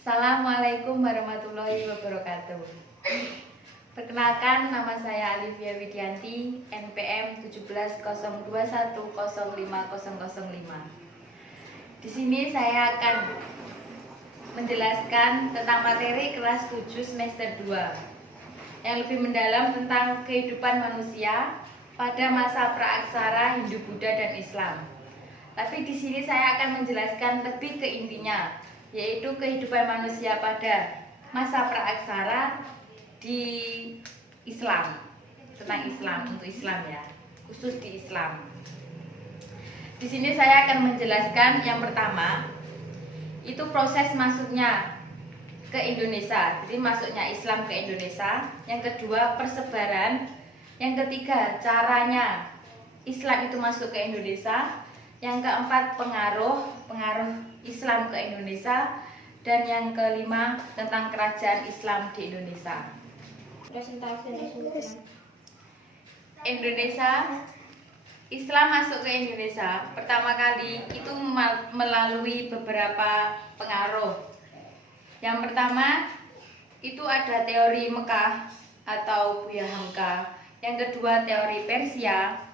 Assalamualaikum warahmatullahi wabarakatuh. Perkenalkan, nama saya Alivia Widianti, NPM 170210500505. Di sini saya akan menjelaskan tentang materi kelas 7 semester 2 yang lebih mendalam tentang kehidupan manusia pada masa praaksara Hindu, Buddha, dan Islam. Tapi di sini saya akan menjelaskan lebih ke intinya, yaitu kehidupan manusia pada masa praaksara di Islam, tentang Islam, untuk Islam ya, khusus di Islam. Di sini saya akan menjelaskan yang pertama, itu proses masuknya ke Indonesia, jadi masuknya Islam ke Indonesia. Yang kedua, persebaran. Yang ketiga, caranya Islam itu masuk ke Indonesia. Yang keempat, pengaruh Islam ke Indonesia. Dan yang kelima, tentang kerajaan Islam di Indonesia. Indonesia, Islam masuk ke Indonesia pertama kali itu melalui beberapa pengaruh. Yang pertama itu ada teori Mekah atau Buya Hamka. Yang kedua, teori Persia.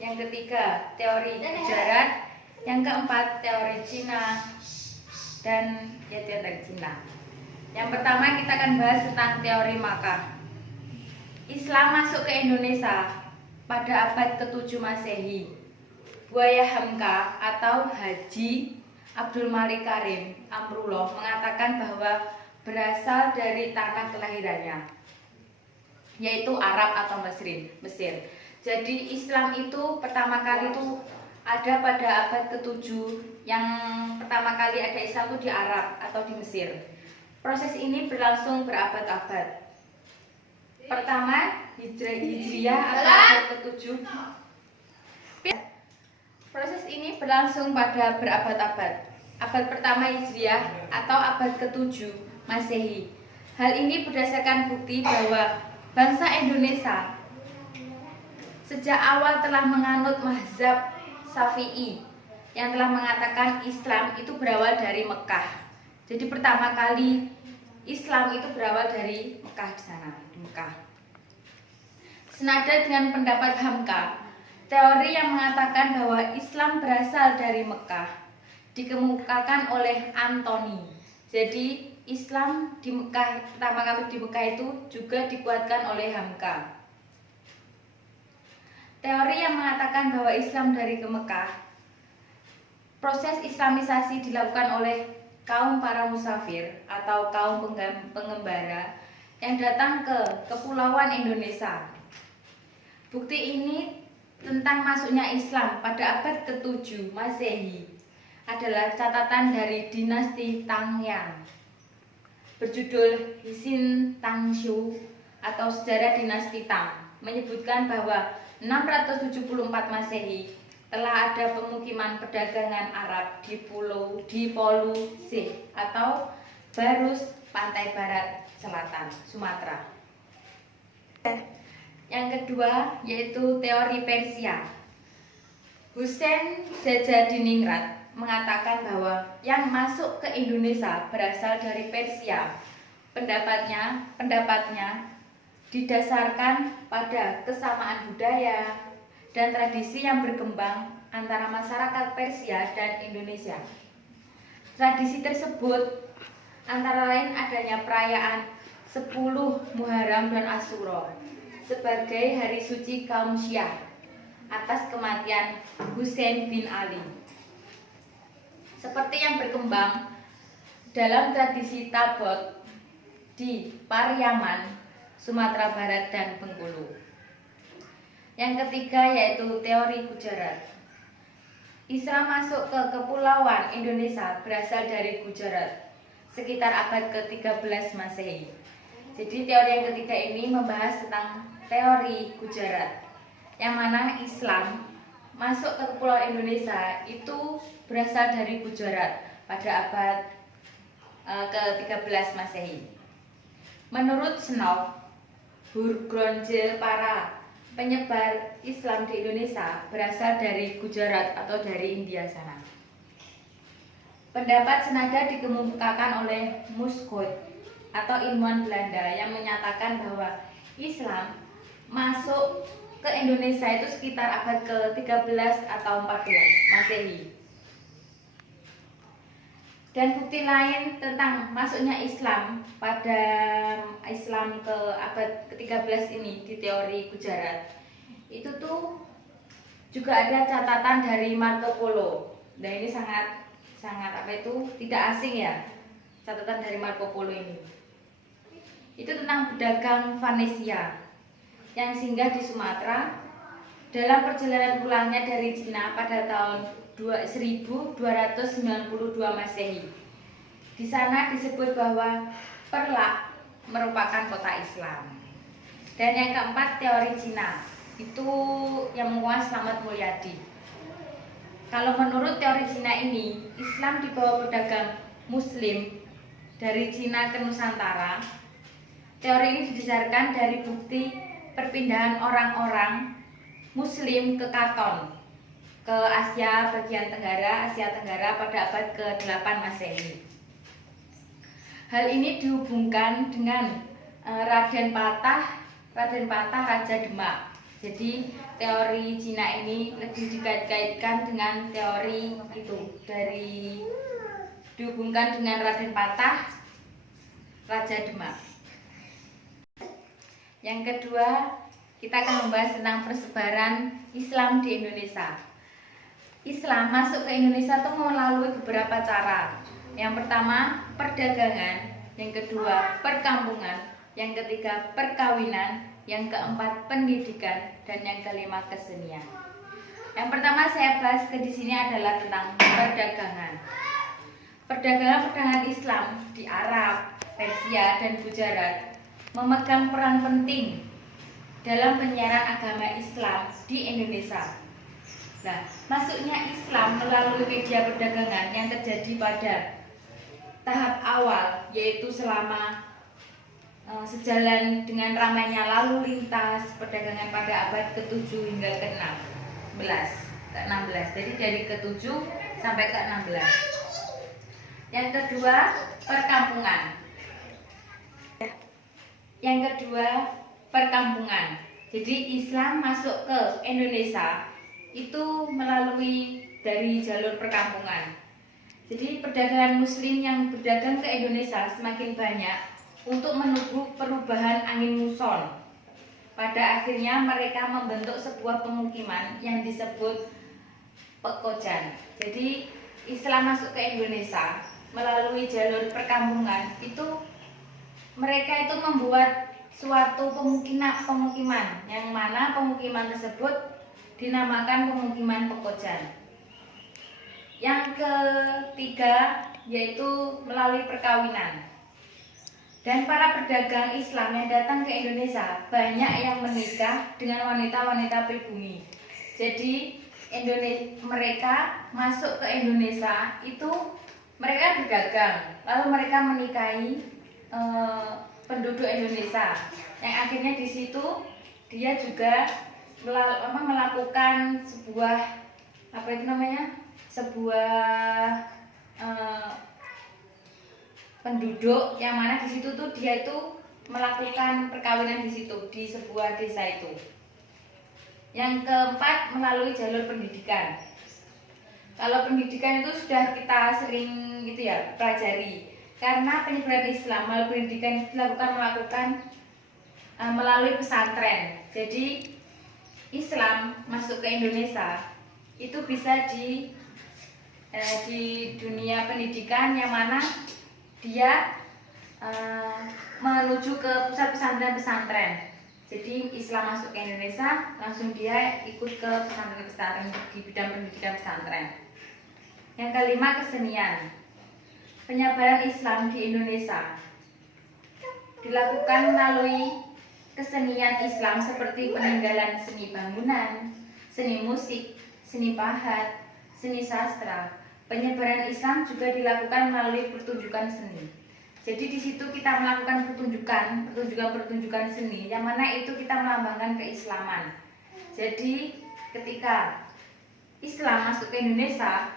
Yang ketiga, teori Gujarat. Yang keempat, teori Cina. Dan ya, teori Cina. Yang pertama kita akan bahas tentang teori Mekah. Islam masuk ke Indonesia pada abad ke-7 Masehi. Buya Hamka atau Haji Abdul Malik Karim Amrullah mengatakan bahwa berasal dari tanah kelahirannya, yaitu Arab atau Mesir. Jadi Islam itu pertama kali itu ada pada abad ke-7. Yang pertama kali ada Islam itu di Arab atau di Mesir. Proses ini berlangsung berabad-abad. Pertama, Hijriyah atau abad ke-7. Proses ini berlangsung pada berabad-abad. Abad pertama Hijriyah atau abad ke-7 Masehi. Hal ini berdasarkan bukti bahwa bangsa Indonesia sejak awal telah menganut mazhab Syafi'i yang telah mengatakan Islam itu berawal dari Mekah. Jadi pertama kali Islam itu berawal dari Mekah di sana, di Mekah. Senada dengan pendapat Hamka, teori yang mengatakan bahwa Islam berasal dari Mekah dikemukakan oleh Antoni. Jadi Islam di Mekah, pertama kali di Mekah itu juga dikuatkan oleh Hamka. Teori yang mengatakan bahwa Islam dari ke Mekah, proses Islamisasi dilakukan oleh kaum para musafir atau kaum pengembara yang datang ke Kepulauan Indonesia. Bukti ini tentang masuknya Islam pada abad ke-7 Masehi adalah catatan dari dinasti Tang Yang berjudul Hisin Tangshu atau Sejarah Dinasti Tang, menyebutkan bahwa 674 Masehi telah ada pemukiman perdagangan Arab di Polu Sih atau Barus, pantai barat selatan Sumatera. Yang kedua yaitu teori Persia. Husain Jajadiningrat mengatakan bahwa yang masuk ke Indonesia berasal dari Persia. Pendapatnya didasarkan pada kesamaan budaya dan tradisi yang berkembang antara masyarakat Persia dan Indonesia. Tradisi tersebut antara lain adanya perayaan 10 Muharram dan Asyura sebagai hari suci kaum Syiah atas kematian Husain bin Ali. Seperti yang berkembang dalam tradisi Tabot di Pariaman, Sumatera Barat dan Bengkulu. Yang ketiga yaitu teori Gujarat. Islam masuk ke Kepulauan Indonesia berasal dari Gujarat sekitar abad ke-13 Masehi. Jadi teori yang ketiga ini membahas tentang teori Gujarat, yang mana Islam masuk ke Kepulauan Indonesia itu berasal dari Gujarat pada abad ke-13 Masehi. Menurut Snow Burgronje, para penyebar Islam di Indonesia berasal dari Gujarat atau dari India sana. Pendapat senada dikemukakan oleh Musgoed atau ilmuwan Belanda yang menyatakan bahwa Islam masuk ke Indonesia itu sekitar abad ke-13 atau 14 Masehi. Dan bukti lain tentang masuknya Islam pada Islam ke abad ke-13 ini di teori Gujarat itu tuh juga ada catatan dari Marco Polo. Dan ini sangat tidak asing ya, catatan dari Marco Polo ini. Itu tentang pedagang Venesia yang singgah di Sumatera dalam perjalanan pulangnya dari Cina pada tahun 1292 Masehi. Di sana disebut bahwa Perlak merupakan kota Islam. Dan yang keempat, teori Cina. Itu yang menguas Slamet Mulyadi. Kalau menurut teori Cina ini, Islam dibawa pedagang Muslim dari Cina ke Nusantara. Teori ini didasarkan dari bukti perpindahan orang-orang Muslim ke Katon, ke Asia Tenggara pada abad ke-8 Masehi. Hal ini dihubungkan dengan Raden Patah Raja Demak. Jadi teori Cina ini lebih dikait-kaitkan dengan teori itu, dihubungkan dengan Raden Patah Raja Demak. Yang kedua, kita akan membahas tentang persebaran Islam di Indonesia. Islam masuk ke Indonesia itu melalui beberapa cara. Yang pertama, perdagangan. Yang kedua, perkampungan. Yang ketiga, perkawinan. Yang keempat, pendidikan. Dan yang kelima, kesenian. Yang pertama saya bahas di sini adalah tentang perdagangan. Perdagangan Islam di Arab, Persia, dan Gujarat memegang peran penting dalam penyiaran agama Islam di Indonesia. Nah, masuknya Islam melalui media perdagangan yang terjadi pada tahap awal, yaitu selama sejalan dengan ramainya lalu lintas perdagangan pada abad ke-7 hingga ke-16. Jadi dari ke-7 sampai ke-16. Yang kedua, perkampungan. Jadi Islam masuk ke Indonesia itu melalui dari jalur perkampungan. Jadi perdagangan Muslim yang berdagang ke Indonesia semakin banyak untuk menunggu perubahan angin muson. Pada akhirnya mereka membentuk sebuah pemukiman yang disebut Pekojan. Jadi Islam masuk ke Indonesia melalui jalur perkampungan itu, mereka itu membuat suatu pemukiman yang mana pemukiman tersebut dinamakan pemukiman Pekojan. Yang ketiga yaitu melalui perkawinan. Dan para pedagang Islam yang datang ke Indonesia banyak yang menikah dengan wanita-wanita pribumi. Jadi mereka masuk ke Indonesia itu mereka berdagang, lalu mereka menikahi penduduk Indonesia. Yang akhirnya di situ dia juga melakukan sebuah penduduk yang mana di situ tuh dia itu melakukan perkawinan di situ, di sebuah desa itu. Yang keempat, melalui jalur pendidikan. Kalau pendidikan itu sudah kita sering pelajari, karena penyebaran Islam melalui pendidikan dilakukan melalui pesantren. Jadi Islam masuk ke Indonesia itu bisa di dunia pendidikan yang mana dia menuju ke pusat pesantren. Jadi Islam masuk ke Indonesia, langsung dia ikut ke pesantren di bidang pendidikan pesantren. Yang kelima, kesenian. Penyebaran Islam di Indonesia dilakukan melalui kesenian Islam seperti peninggalan seni bangunan, seni musik, seni pahat, seni sastra. Penyebaran Islam juga dilakukan melalui pertunjukan seni. Jadi di situ kita melakukan pertunjukan seni, yang mana itu kita melambangkan keislaman. Jadi ketika Islam masuk ke Indonesia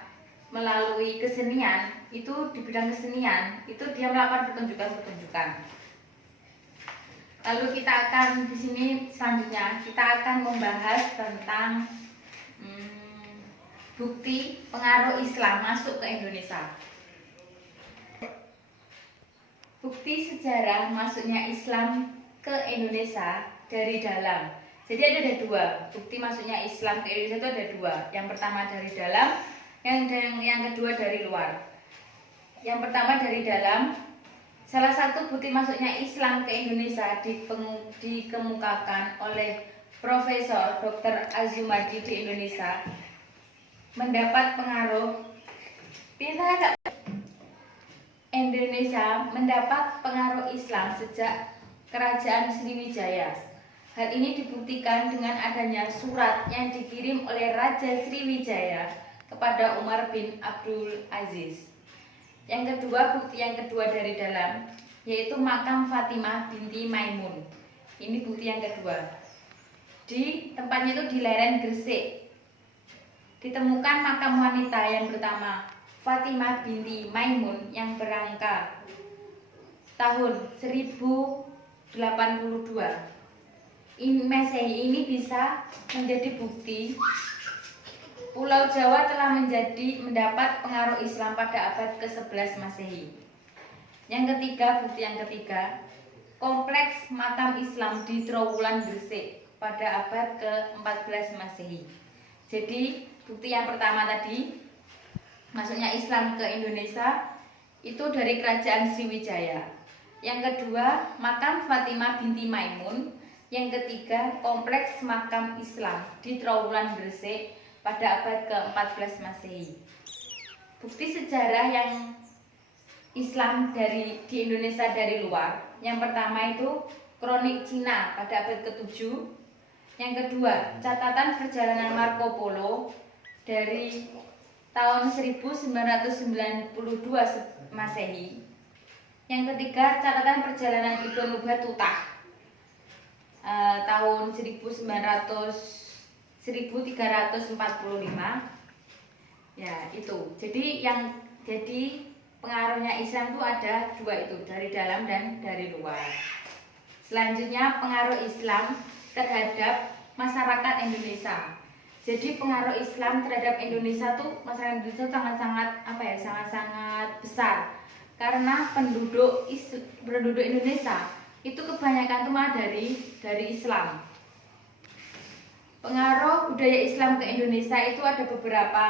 melalui kesenian, itu di bidang kesenian, itu dia melakukan pertunjukan-pertunjukan. Lalu kita akan di sini selanjutnya kita akan membahas tentang bukti pengaruh Islam masuk ke Indonesia. Bukti sejarah masuknya Islam ke Indonesia dari dalam. Jadi ada dua, bukti masuknya Islam ke Indonesia itu ada dua. Yang pertama dari dalam, yang kedua dari luar. Yang pertama dari dalam, salah satu bukti masuknya Islam ke Indonesia dikemukakan oleh Profesor Dr. Azumardi di Indonesia mendapat pengaruh Indonesia mendapat pengaruh Islam sejak Kerajaan Sriwijaya. Hal ini dibuktikan dengan adanya surat yang dikirim oleh Raja Sriwijaya kepada Umar bin Abdul Aziz. Yang kedua, bukti yang kedua dari dalam, yaitu makam Fatimah binti Maimun. Ini bukti yang kedua. Di tempatnya itu di lereng Gresik. Ditemukan makam wanita yang pertama, Fatimah binti Maimun yang berangka tahun 1082 Masehi. Ini bisa menjadi bukti Pulau Jawa telah mendapat pengaruh Islam pada abad ke-11 Masehi. Yang ketiga, bukti yang ketiga, kompleks makam Islam di Trowulan Gresik pada abad ke-14 Masehi. Jadi bukti yang pertama tadi, masuknya Islam ke Indonesia itu dari Kerajaan Sriwijaya. Yang kedua, makam Fatimah binti Maimun. Yang ketiga, kompleks makam Islam di Trowulan Gresik pada abad ke-14 Masehi. Bukti sejarah yang Islam di Indonesia dari luar. Yang pertama itu kronik Cina pada abad ke-7. Yang kedua, catatan perjalanan Marco Polo dari tahun 1992 Masehi. Yang ketiga, catatan perjalanan Ibnu Battuta tahun 1345. Ya, itu. Jadi pengaruhnya Islam itu ada dua, itu dari dalam dan dari luar. Selanjutnya, pengaruh Islam terhadap masyarakat Indonesia. Jadi pengaruh Islam terhadap Indonesia tuh, masyarakat Indonesia sangat besar. Karena penduduk Indonesia itu kebanyakan tuh dari Islam. Pengaruh budaya Islam ke Indonesia itu ada beberapa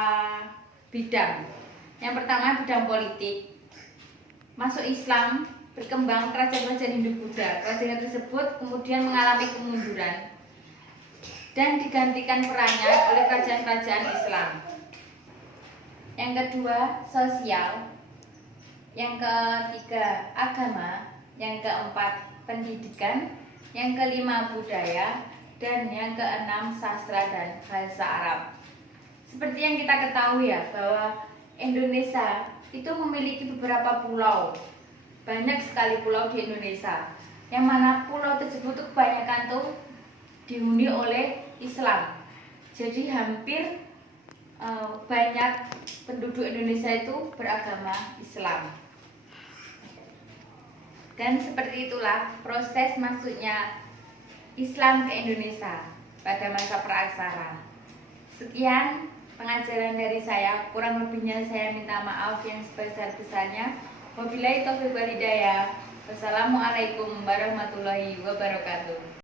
bidang. Yang pertama, bidang politik. Masuk Islam, berkembang kerajaan-kerajaan Hindu-Buddha. Kerajaan tersebut kemudian mengalami kemunduran dan digantikan perannya oleh kerajaan-kerajaan Islam. Yang kedua, sosial. Yang ketiga, agama. Yang keempat, pendidikan. Yang kelima, budaya. Dan yang keenam, sastra dan bahasa Arab. Seperti yang kita ketahui ya, bahwa Indonesia itu memiliki beberapa pulau. Banyak sekali pulau di Indonesia. Yang mana pulau tersebut kebanyakan tuh dihuni oleh Islam. Jadi hampir banyak penduduk Indonesia itu beragama Islam. Dan seperti itulah proses masuknya Islam ke Indonesia pada masa praksara. Sekian pengajaran dari saya, kurang lebihnya saya minta maaf yang sebesar-besarnya. Wabillahi taufiq wal hidayah. Wassalamualaikum warahmatullahi wabarakatuh.